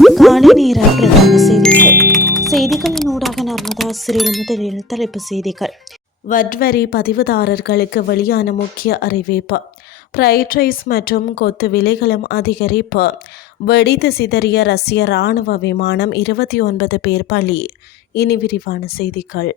காலை நேர பிரதான செய்திகள். செய்திகளின் ஊடாக நர்மதா சிறில் முதலில் தலைப்பு செய்திகள். வட்வரி பதிவுதாரர்களுக்கு வெளியான முக்கிய அறிவிப்பு. ஃப்ரைட் ரைஸ் மற்றும் கொத்து விலைகளும் அதிகரிப்பு. வெடித்து சிதறிய ரஷ்ய இராணுவ விமானம் 29 பேர் பலி. இனி விரிவான செய்திகள்.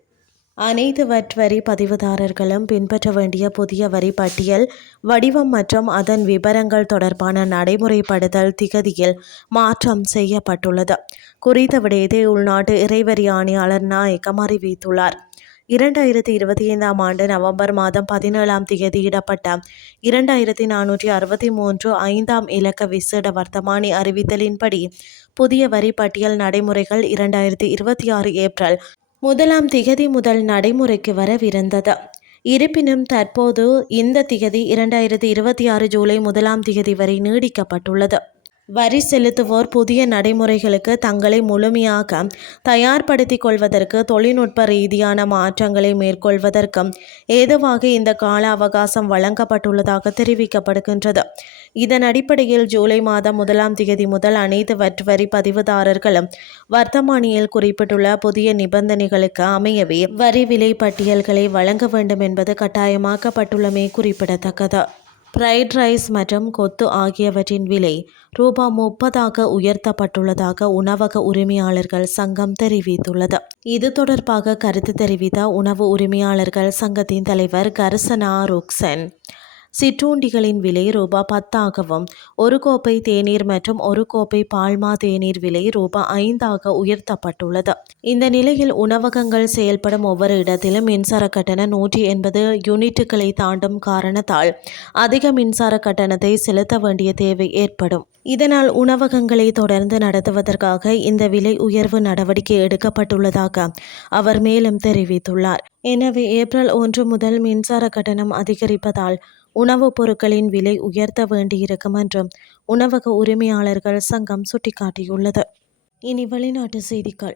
அனைத்து வட் வரி பதிவுதாரர்களும் பின்பற்ற வேண்டிய புதிய வரி பட்டியல் வடிவம் மற்றும் அதன் விபரங்கள் தொடர்பான நடைமுறைப்படுத்தல் திகதியில் மாற்றம் செய்யப்பட்டுள்ளது. குறித்த விடயத்தை உள்நாட்டு இறைவரி ஆணையாளர் நாயகம் அறிவித்துள்ளார். 2025 நவம்பர் மாதம் 17 திகதியிடப்பட்ட 2463 5 இலக்க விசேட வர்த்தமானி அறிவித்தலின்படி புதிய வரி பட்டியல் நடைமுறைகள் 2026 ஏப்ரல் 1 திகதி முதல் நடைமுறைக்கு வரவிருந்தது. இருப்பினும் தற்போது இந்த திகதி 2026 ஜூலை 1 திகதி வரை நீடிக்கப்பட்டுள்ளது. வரி செலுத்துவோர் புதிய நடைமுறைகளுக்கு தங்களை முழுமையாக தயார்படுத்திக் கொள்வதற்கு தொழில்நுட்ப ரீதியான மாற்றங்களை மேற்கொள்வதற்கும் ஏதுவாக இந்த கால அவகாசம் வழங்கப்பட்டுள்ளதாக தெரிவிக்கப்படுகின்றது. இதன் அடிப்படையில் ஜூலை மாதம் 1 திகதி முதல் அனைத்து வட் வரி பதிவுதாரர்களும் வர்த்தமானியில் குறிப்பிட்டுள்ள புதிய நிபந்தனைகளுக்கு அமையவே வரி விலை பட்டியல்களை வழங்க வேண்டும் என்பது கட்டாயமாக்கப்பட்டுள்ளமை குறிப்பிடத்தக்கது. ஃப்ரைட் ரைஸ் மற்றும் கொத்து ஆகியவற்றின் விலை ரூ.30 உயர்த்தப்பட்டுள்ளதாக உணவக உரிமையாளர்கள் சங்கம் தெரிவித்துள்ளது. இது தொடர்பாக கருத்து தெரிவித்த உணவு உரிமையாளர்கள் சங்கத்தின் தலைவர் கர்சனா ருக்சன், சிற்றுண்டிகளின் விலை ரூ.10 ஒரு கோப்பை தேநீர் மற்றும் ஒரு கோப்பை பால்மா தேநீர் விலை ரூ.5 உயர்த்தப்பட்டுள்ளது. இந்த நிலையில் உணவகங்கள் செயல்படும் ஒவ்வொரு இடத்திலும் மின்சார கட்டணம் 180 யூனிட்டுகளை தாண்டும் காரணத்தால் அதிக மின்சார கட்டணத்தை செலுத்த வேண்டிய தேவை ஏற்படும். இதனால் உணவகங்களை தொடர்ந்து நடத்துவதற்காக இந்த விலை உயர்வு நடவடிக்கை எடுக்கப்பட்டுள்ளதாக அவர் மேலும் தெரிவித்துள்ளார். எனவே ஏப்ரல் 1 முதல் மின்சார கட்டணம் அதிகரிப்பதால் உணவுப் பொருட்களின் விலை உயர்த்த வேண்டியிருக்கும் என்றும் உணவக உரிமையாளர்கள் சங்கம் சுட்டிக்காட்டியுள்ளது. இனி வெளிநாட்டு செய்திகள்.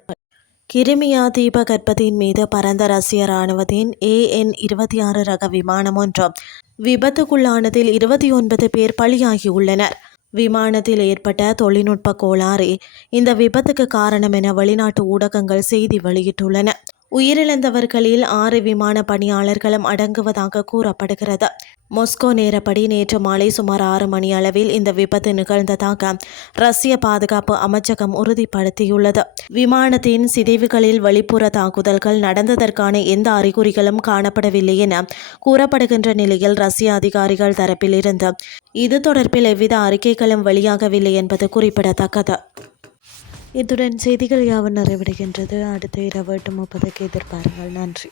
கிரிமியா தீபகற்பத்தின் மீது பறந்த ரஷ்ய இராணுவத்தின் AN-26 ரக விமானம் ஒன்று விபத்துக்குள்ளானதில் 29 பேர் பலியாகியுள்ளனர். விமானத்தில் ஏற்பட்ட தொழில்நுட்ப கோளாறே இந்த விபத்துக்கு காரணம் என வெளிநாட்டு ஊடகங்கள் செய்தி வெளியிட்டுள்ளன. உயிரிழந்தவர்களில் 6 விமான பணியாளர்களும் அடங்குவதாக கூறப்படுகிறது. மொஸ்கோ நேரப்படி நேற்று மாலை சுமார் 6 மணி அளவில் இந்த விபத்து நிகழ்ந்ததாக ரஷ்ய பாதுகாப்பு அமைச்சகம் உறுதிப்படுத்தியுள்ளது. விமானத்தின் சிதைவுகளில் வெளிப்புற தாக்குதல்கள் நடந்ததற்கான எந்த அறிகுறிகளும் காணப்படவில்லை என கூறப்படுகின்ற நிலையில் ரஷ்ய அதிகாரிகள் தரப்பில் இருந்து இது தொடர்பில் எவ்வித அறிக்கைகளும் வெளியாகவில்லை என்பது குறிப்பிடத்தக்கது. இத்துடன் செய்திகள் யாவும் நிறைவடைகின்றது. அடுத்த இரவு 8:30 எதிர்பாருங்கள். நன்றி.